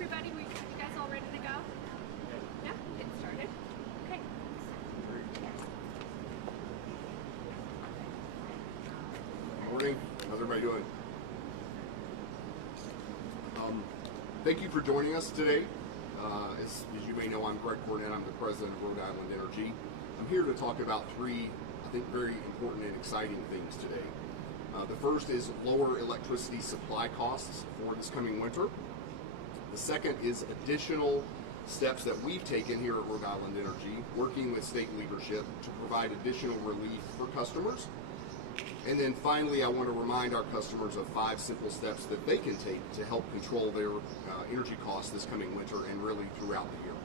everybody. You guys all ready to go? Yeah, get started. Okay. Morning. How's everybody doing? Thank you for joining us today. As you may know, I'm Greg Cornett. I'm the president of Rhode Island Energy. I'm here to talk about three, I think, very important and exciting things today. The first is lower electricity supply costs for this coming winter. The second is additional steps that we've taken here at Rhode Island Energy, working with state leadership to provide additional relief for customers. And then finally, I want to remind our customers of 5 simple steps that they can take to help control their energy costs this coming winter and really throughout the year.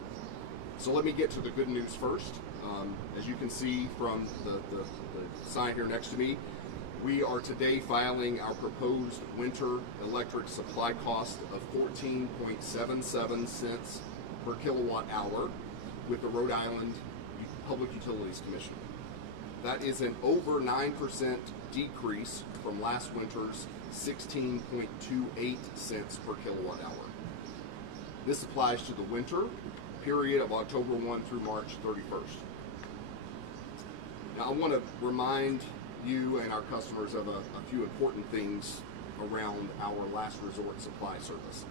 So let me get to the good news first. As you can see from the sign here next to me, we are today filing our proposed winter electric supply cost of 14.77 cents per kilowatt hour with the Rhode Island Public Utilities Commission. That is an over 9% decrease from last winter's 16.28 cents per kilowatt hour. This applies to the winter period of October 1 through March 31st. Now I want to remind you and our customers of a few important things around our last resort supply service.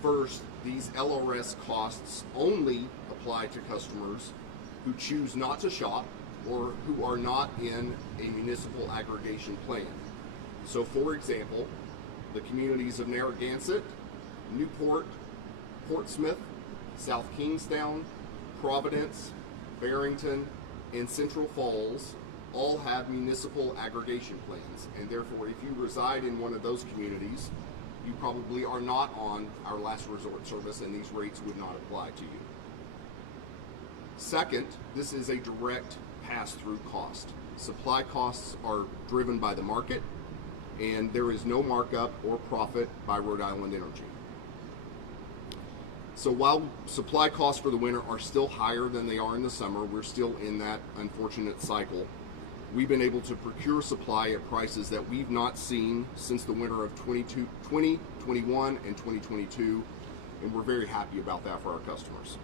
First, these LRS costs only apply to customers who choose not to shop or who are not in a municipal aggregation plan. So for example, the communities of Narragansett, Newport, Portsmouth, South Kingstown, Providence, Barrington, and Central Falls all have municipal aggregation plans, and therefore if you reside in one of those communities, you probably are not on our last resort service and these rates would not apply to you. Second, this is a direct pass-through cost. Supply costs are driven by the market and there is no markup or profit by Rhode Island Energy. So while supply costs for the winter are still higher than they are in the summer, we're still in that unfortunate cycle. We've been able to procure supply at prices that we've not seen since the winter of 2021 and 2022, and we're very happy about that for our customers.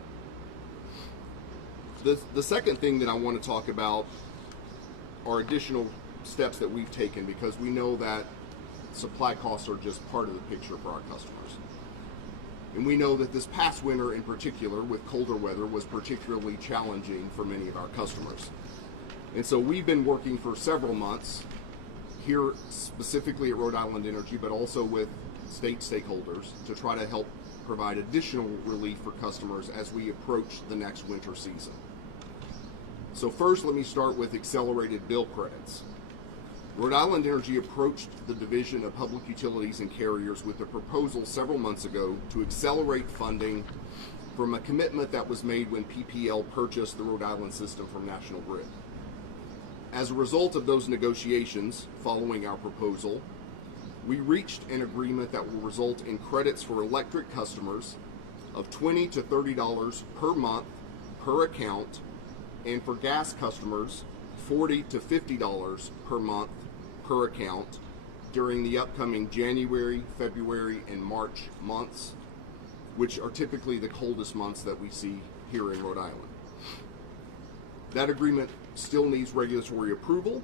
The second thing that I want to talk about are additional steps that we've taken because we know that supply costs are just part of the picture for our customers. And we know that this past winter in particular, with colder weather, was particularly challenging for many of our customers. And so we've been working for several months here specifically at Rhode Island Energy, but also with state stakeholders to try to help provide additional relief for customers as we approach the next winter season. So first, let me start with accelerated bill credits. Rhode Island Energy approached the Division of Public Utilities and Carriers with a proposal several months ago to accelerate funding from a commitment that was made when PPL purchased the Rhode Island system from National Grid. As a result of those negotiations following our proposal, we reached an agreement that will result in credits for electric customers of $20 to $30 per month per account, and for gas customers, $40 to $50 per month per account during the upcoming January, February, and March months, which are typically the coldest months that we see here in Rhode Island. That agreement still needs regulatory approval,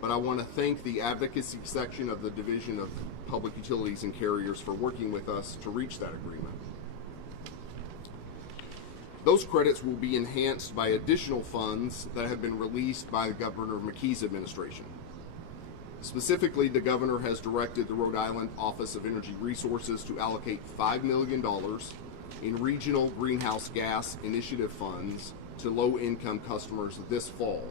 but I want to thank the advocacy section of the Division of Public Utilities and Carriers for working with us to reach that agreement. Those credits will be enhanced by additional funds that have been released by Governor McKee's administration. Specifically, the governor has directed the Rhode Island Office of Energy Resources to allocate $5 million in regional greenhouse gas initiative funds to low-income customers this fall,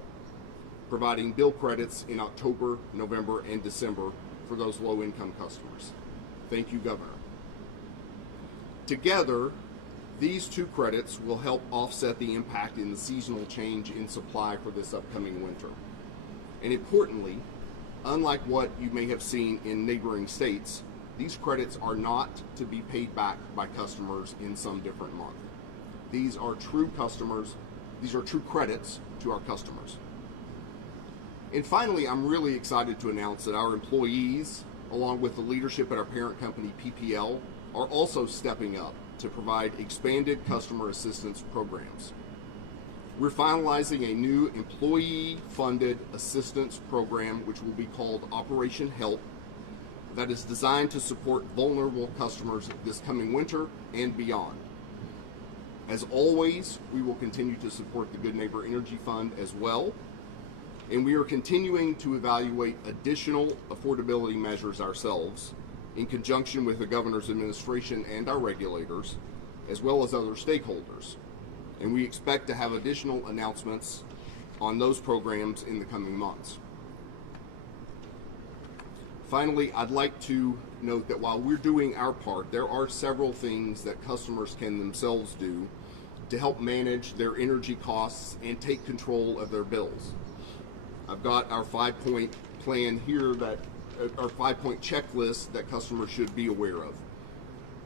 providing bill credits in October, November, and December for those low-income customers. Thank you, Governor. Together, these two credits will help offset the impact in the seasonal change in supply for this upcoming winter. And importantly, unlike what you may have seen in neighboring states, these credits are not to be paid back by customers in some different month. These are true credits to our customers. And finally, I'm really excited to announce that our employees along with the leadership at our parent company, PPL, are also stepping up to provide expanded customer assistance programs. We're finalizing a new employee-funded assistance program, which will be called Operation Help, that is designed to support vulnerable customers this coming winter and beyond. As always, we will continue to support the Good Neighbor Energy Fund as well, and we are continuing to evaluate additional affordability measures ourselves in conjunction with the Governor's administration and our regulators, as well as other stakeholders. And we expect to have additional announcements on those programs in the coming months. Finally, I'd like to note that while we're doing our part, there are several things that customers can themselves do to help manage their energy costs and take control of their bills. I've got our 5-point plan here, our 5-point checklist that customers should be aware of.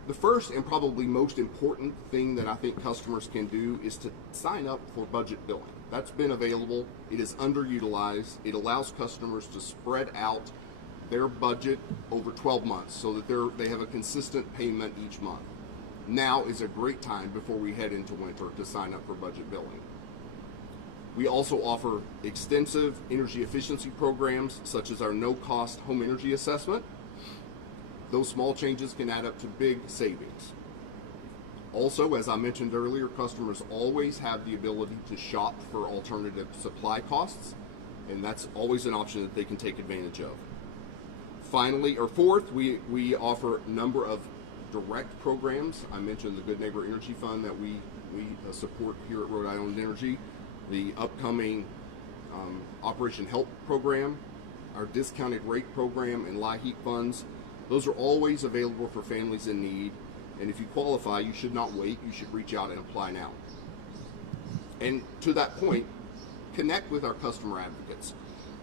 The first and probably most important thing that I think customers can do is to sign up for budget billing. That's been available. It is underutilized. It allows customers to spread out their budget over 12 months so that they have a consistent payment each month. Now is a great time before we head into winter to sign up for budget billing. We also offer extensive energy efficiency programs such as our no-cost home energy assessment. Those small changes can add up to big savings. Also, as I mentioned earlier, customers always have the ability to shop for alternative supply costs, and that's always an option that they can take advantage of. Finally, or fourth, we offer a number of direct programs. I mentioned the Good Neighbor Energy Fund that we support here at Rhode Island Energy, the upcoming Operation Help program, our discounted rate program, and LIHEAP funds. Those are always available for families in need, and if you qualify, you should not wait. You should reach out and apply now. And to that point, connect with our customer advocates.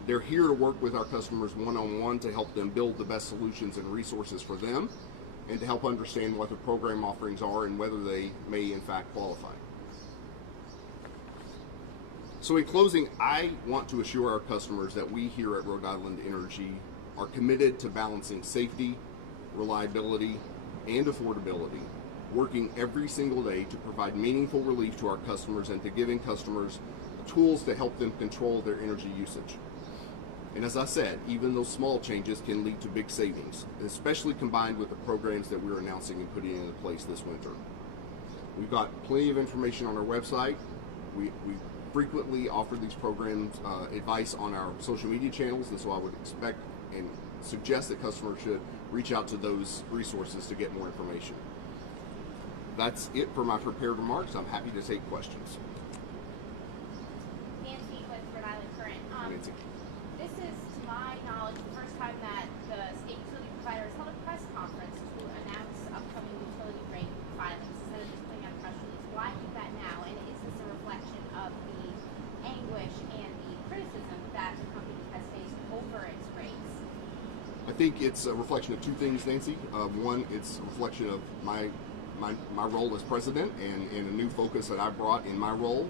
They're here to work with our customers one-on-one to help them build the best solutions and resources for them, and to help understand what the program offerings are and whether they may in fact qualify. So in closing, I want to assure our customers that we here at Rhode Island Energy are committed to balancing safety, reliability, and affordability, working every single day to provide meaningful relief to our customers and to giving customers tools to help them control their energy usage. And as I said, even those small changes can lead to big savings, especially combined with the programs that we're announcing and putting into place this winter. We've got plenty of information on our website. We frequently offer these programs advice on our social media channels, and so I would expect and suggest that customers should reach out to those resources to get more information. That's it for my prepared remarks. I'm happy to take questions. Nancy with Rhode Island Current. Nancy. This is, to my knowledge, the first time that the state utility provider has held a press conference to announce upcoming utility rate filings instead of just putting out a press release. Why do that now? And is this a reflection of the anguish and the criticism that the company has faced over its rates? I think it's a reflection of two things, Nancy. One, it's a reflection of my role as president and a new focus that I brought in my role.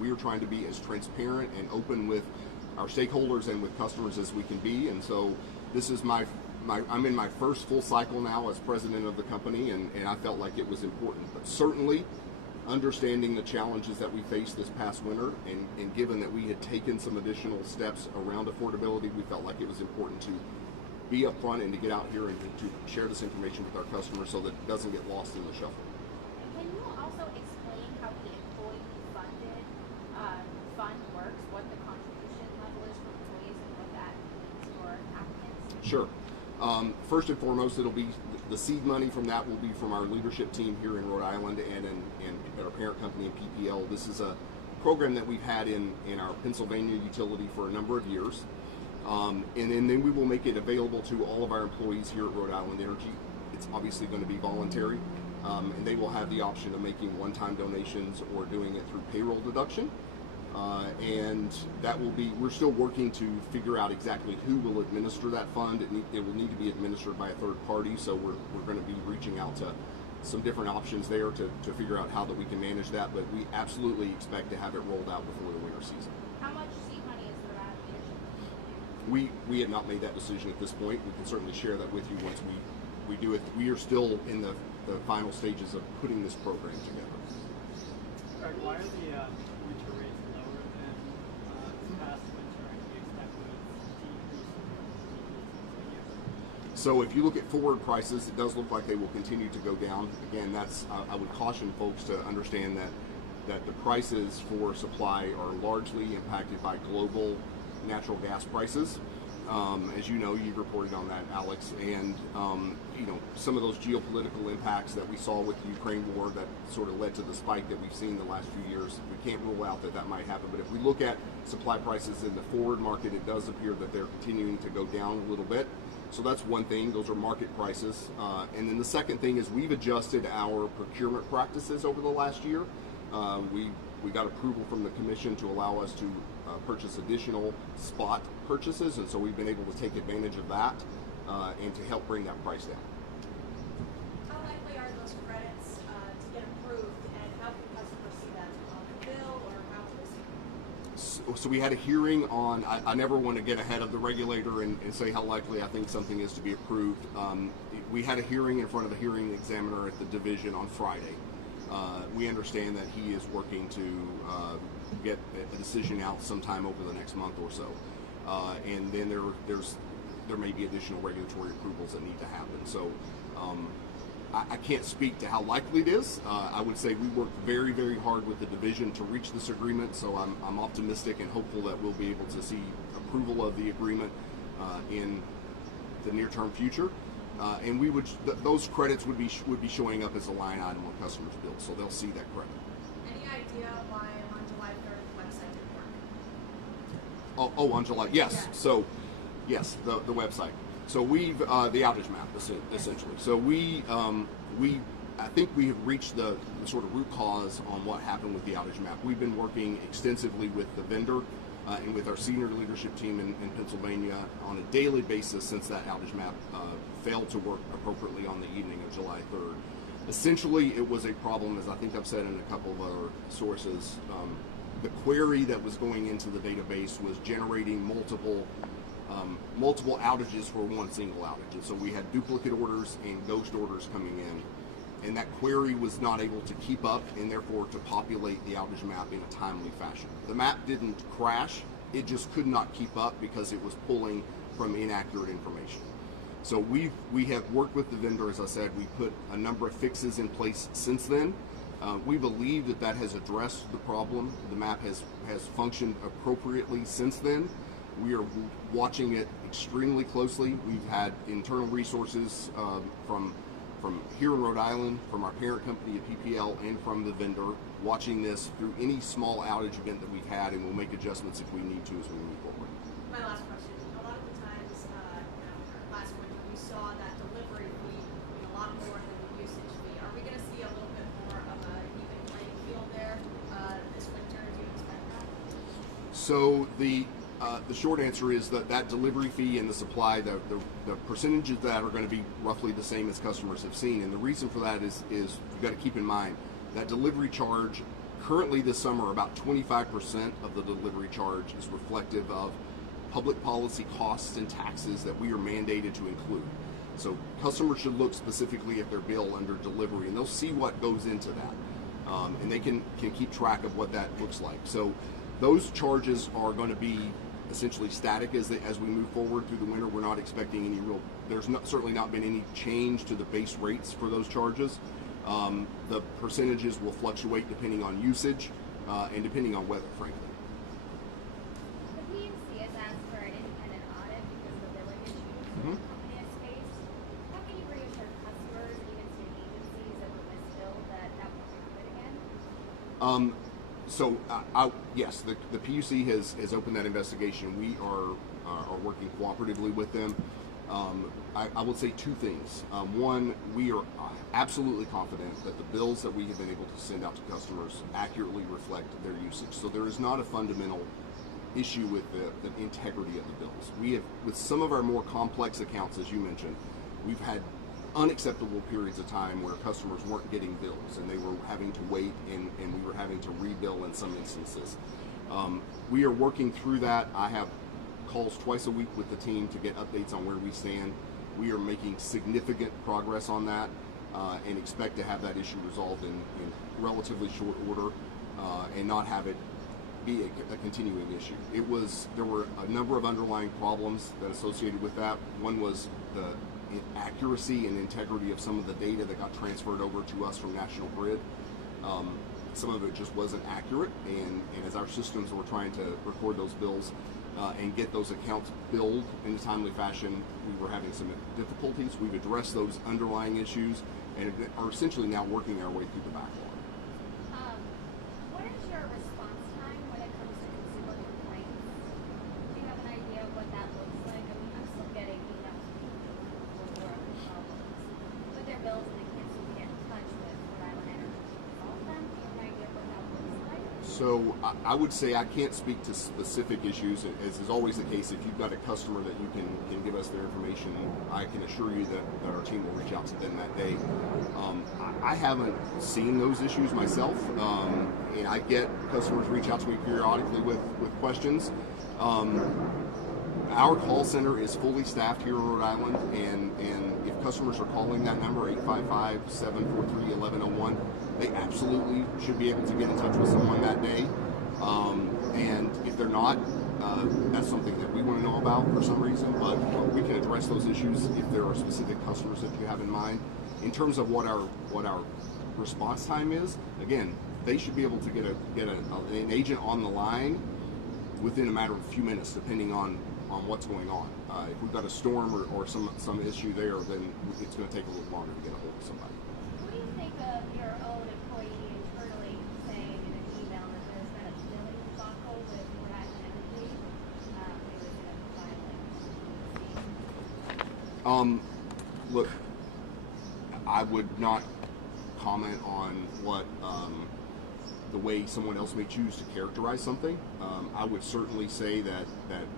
We are trying to be as transparent and open with our stakeholders and with customers as we can be, and so this is I'm in my first full cycle now as president of the company, and I felt like it was important. But certainly, understanding the challenges that we faced this past winter, and given that we had taken some additional steps around affordability, we felt like it was important to be upfront and to get out here and to share this information with our customers so that it doesn't get lost in the shuffle. Can you also explain how the employee-funded fund works, what the contribution level is for employees, and what that means for applicants? Sure. First and foremost, it'll be the seed money from that will be from our leadership team here in Rhode Island and at our parent company in PPL. This is a program that we've had in our Pennsylvania utility for a number of years. And then we will make it available to all of our employees here at Rhode Island Energy. It's obviously going to be voluntary, and they will have the option of making one-time donations or doing it through payroll deduction. And that will be, we're still working to figure out exactly who will administer that fund. It will need to be administered by a third party, so we're going to be reaching out to some different options there to figure out how that we can manage that, but we absolutely expect to have it rolled out before the winter season. How much seed money is Rhode Island Energy? We had not made that decision at this point. We can certainly share that with you once we do it. We are still in the final stages of putting this program together. Greg, why are the winter rates lower than this past winter, and do you expect those decrease? So if you look at forward prices, it does look like they will continue to go down. Again, that's I would caution folks to understand that the prices for supply are largely impacted by global natural gas prices. As you know, you've reported on that, Alex, and some of those geopolitical impacts that we saw with the Ukraine war that sort of led to the spike that we've seen the last few years. We can't rule out that might happen, but if we look at supply prices in the forward market, it does appear that they're continuing to go down a little bit. So that's one thing. Those are market prices. And then the second thing is we've adjusted our procurement practices over the last year. We got approval from the commission to allow us to purchase additional spot purchases, and so we've been able to take advantage of that and to help bring that price down. How likely are those credits to get approved, and how can customers see that on the bill, or how do they see it? So we had a hearing on, I never want to get ahead of the regulator and say how likely I think something is to be approved. We had a hearing in front of the hearing examiner at the division on Friday. We understand that he is working to get a decision out sometime over the next month or so. And then there may be additional regulatory approvals that need to happen. So I can't speak to how likely it is. I would say we worked very, very hard with the division to reach this agreement, so I'm optimistic and hopeful that we'll be able to see approval of the agreement in the near-term future. And those credits would be showing up as a line item on customers' bills, so they'll see that credit. Any idea why on July 3rd the website didn't work? Oh, on July, yes. Yeah. So, yes, the website. So we've the outage map essentially. So I think we have reached the sort of root cause on what happened with the outage map. We've been working extensively with the vendor and with our senior leadership team in Pennsylvania on a daily basis since that outage map failed to work appropriately on the evening of July 3rd. Essentially, it was a problem, as I think I've said in a couple of other sources. The query that was going into the database was generating multiple outages for one single outage. And so we had duplicate orders and ghost orders coming in, and that query was not able to keep up and therefore to populate the outage map in a timely fashion. The map didn't crash, it just could not keep up because it was pulling from inaccurate information. So we have worked with the vendor, as I said. We put a number of fixes in place since then. We believe that has addressed the problem. The map has functioned appropriately since then. We are watching it extremely closely. We've had internal resources from here in Rhode Island, from our parent company at PPL, and from the vendor, watching this through any small outage event that we've had, and we'll make adjustments if we need to as we move forward. My last question. A lot of the times, last winter, we saw that delivery fee be a lot more than the usage fee. Are we going to see a little bit more of an even playing field there this winter? Do you expect that? So the short answer is that delivery fee and the supply, the percentages of that are going to be roughly the same as customers have seen. And the reason for that is you've got to keep in mind that delivery charge currently this summer, about 25% of the delivery charge is reflective of public policy costs and taxes that we are mandated to include. So customers should look specifically at their bill under delivery, and they'll see what goes into that, and they can keep track of what that looks like. So those charges are going to be essentially static as we move forward through the winter. We're not expecting any certainly not been any change to the base rates for those charges. The percentages will fluctuate depending on usage and depending on weather, frankly. The PUC has asked for an independent audit because of the billing issues the company has faced. How can you reassure customers and even state agencies that were misbilled that won't happen again? Yes, the PUC has opened that investigation. We are working cooperatively with them. I will say two things. One, we are absolutely confident that the bills that we have been able to send out to customers accurately reflect their usage. So there is not a fundamental issue with the integrity of the bills. We have, with some of our more complex accounts, as you mentioned, we've had unacceptable periods of time where customers weren't getting bills and they were having to wait and we were having to rebill in some instances. We are working through that. I have calls twice a week with the team to get updates on where we stand. We are making significant progress on that and expect to have that issue resolved in relatively short order and not have it be a continuing issue. There were a number of underlying problems that associated with that. One was the accuracy and integrity of some of the data that got transferred over to us from National Grid. Some of it just wasn't accurate, and as our systems were trying to record those bills and get those accounts billed in a timely fashion, we were having some difficulties. We've addressed those underlying issues and are essentially now working our way through the backlog. What is your response time when it comes to consumer complaints? Do you have an idea of what that looks like? I mean, I'm still getting emails from people who are having problems with their bills and they can't seem to get in touch with Rhode Island Energy to resolve them. Do you have an idea of what that looks like? So I would say I can't speak to specific issues, as is always the case. If you've got a customer that you can give us their information, I can assure you that our team will reach out to them that day. I haven't seen those issues myself, and I get customers reach out to me periodically with questions. Our call center is fully staffed here in Rhode Island, and if customers are calling that number, 855-743-1101, they absolutely should be able to get in touch with someone that day. And if they're not, that's something that we want to know about for some reason, but we can address those issues if there are specific customers that you have in mind. In terms of what our response time is, again, they should be able to get an agent on the line within a matter of a few minutes, depending on what's going on. If we've got a storm or some issue there, then it's going to take a little longer to get a hold of somebody. What do you think of your own employee internally saying in an email that there's been a billing debacle with Rhode Island Energy? It was in a filing. Look, I would not comment on what the way someone else may choose to characterize something. I would certainly say that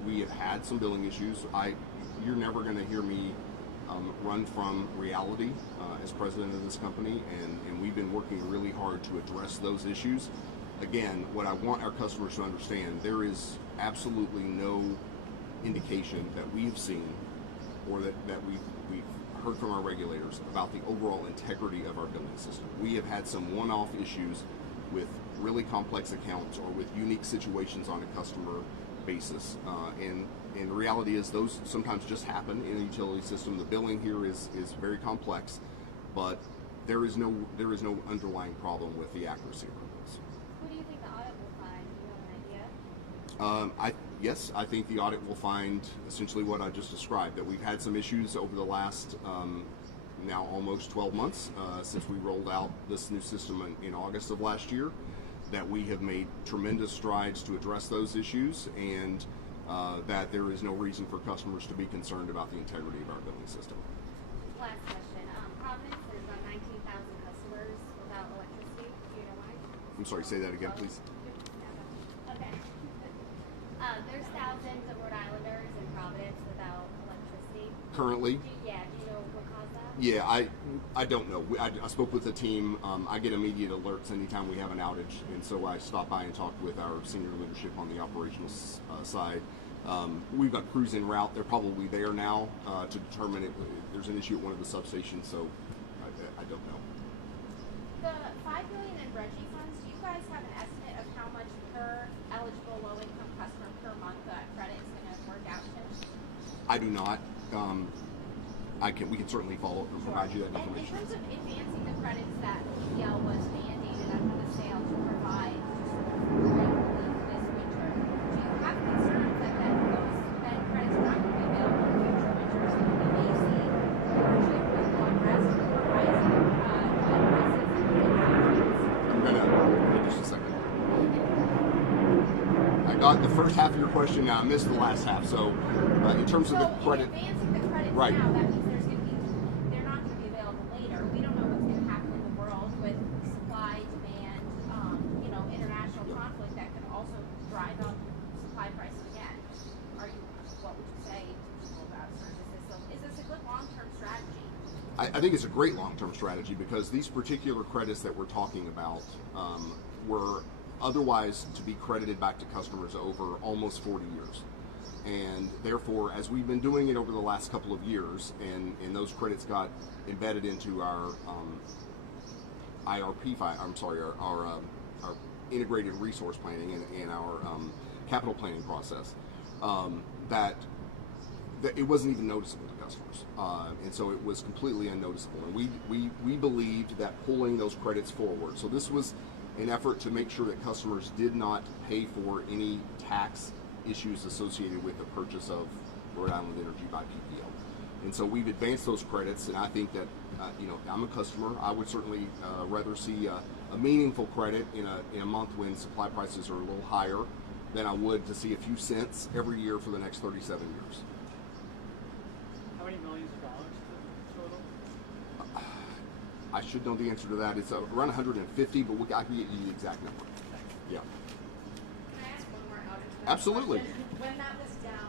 we have had some billing issues. You're never going to hear me run from reality as president of this company, and we've been working really hard to address those issues. Again, what I want our customers to understand, there is absolutely no indication that we've seen or that we've heard from our regulators about the overall integrity of our billing system. We have had some one-off issues with really complex accounts or with unique situations on a customer basis, and the reality is those sometimes just happen in a utility system. The billing here is very complex, but there is no underlying problem with the accuracy of our bills. Who do you think the audit will find? Do you have an idea? Yes, I think the audit will find essentially what I just described, that we've had some issues over the last now almost 12 months since we rolled out this new system in August of last year, that we have made tremendous strides to address those issues, and that there is no reason for customers to be concerned about the integrity of our billing system. Last question. Providence, there's about 19,000 customers without electricity. Do you know why? I'm sorry, say that again, please. Okay. There's thousands of Rhode Islanders in Providence without electricity. Currently? Do you know what caused that? Yeah, I don't know. I spoke with the team. I get immediate alerts anytime we have an outage, and so I stop by and talk with our senior leadership on the operational side. We've got crews en route. They're probably there now to determine if there's an issue at one of the substations, so I don't know. The $5 million in RGGI funds, do you guys have an estimate of how much per eligible low-income customer per month that credit is going to work out to? I do not. We can certainly follow up and provide you that And in information. terms of advancing the credits that PPL was mandated under the sale to provide to sort of rate relief this winter, do you have concerns that those credits are not going to be available in future winters, and we may see hardship with low rest or rising oil prices and Just a second. I got the first half of your question. Now I missed the last half. So, in terms of the credit, advancing the credits right. now, that means they're not going to be available later. We don't know what's going to happen in the world with supply, demand, international conflict that could also drive up supply prices again. What would you say to people about it? Is this a good long-term strategy? I think it's a great long-term strategy, because these particular credits that we're talking about were otherwise to be credited back to customers over almost 40 years. And therefore, as we've been doing it over the last couple of years, and those credits got embedded into our IRP, our integrated resource planning and our capital planning process, that it wasn't even noticeable to customers, and so it was completely unnoticeable. And we believed that pulling those credits forward, so this was an effort to make sure that customers did not pay for any tax issues associated with the purchase of Rhode Island Energy by PPL. And so we've advanced those credits, and I think that I'm a customer. I would certainly rather see a meaningful credit in a month when supply prices are a little higher than I would to see a few cents every year for the next 37 years. How many millions of dollars total? I should know the answer to that. It's around 150, but I can get you the exact number. Yeah. Can I ask one more out of time Absolutely. question? When that was down,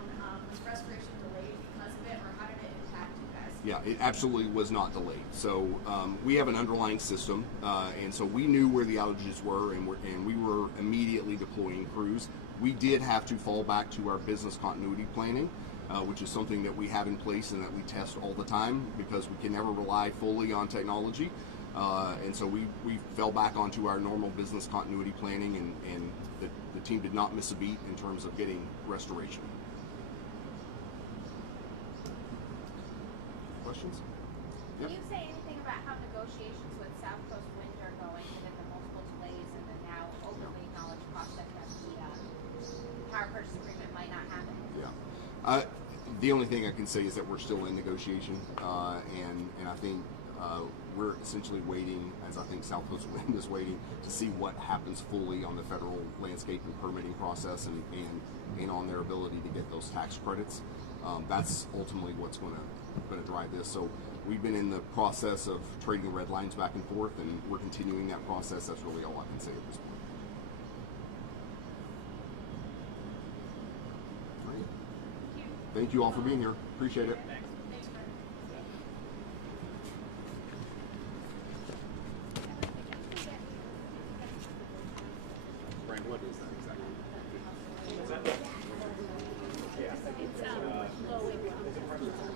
was restoration delayed because of it, or how did it impact you guys? Yeah, it absolutely was not delayed. So we have an underlying system, and so we knew where the outages were, and we were immediately deploying crews. We did have to fall back to our business continuity planning, which is something that we have in place and that we test all the time because we can never rely fully on technology. And so we fell back onto our normal business continuity planning, and the team did not miss a beat in terms of getting restoration. Questions? Yep. Can you say anything about how negotiations with South Coast Wind are going, given the multiple delays and the now openly acknowledged prospect that the power purchase agreement might not happen? Yeah. The only thing I can say is that we're still in negotiation, and I think we're essentially waiting, as I think South Coast Wind is waiting, to see what happens fully on the federal landscape and permitting process and on their ability to get those tax credits. That's ultimately what's going to drive this. So we've been in the process of trading red lines back and forth, and we're continuing that process. That's really all I can say at this point. Thank you all for being here. Appreciate it. Thanks. Thanks, Brent. Brian, what is that exactly? It's low income.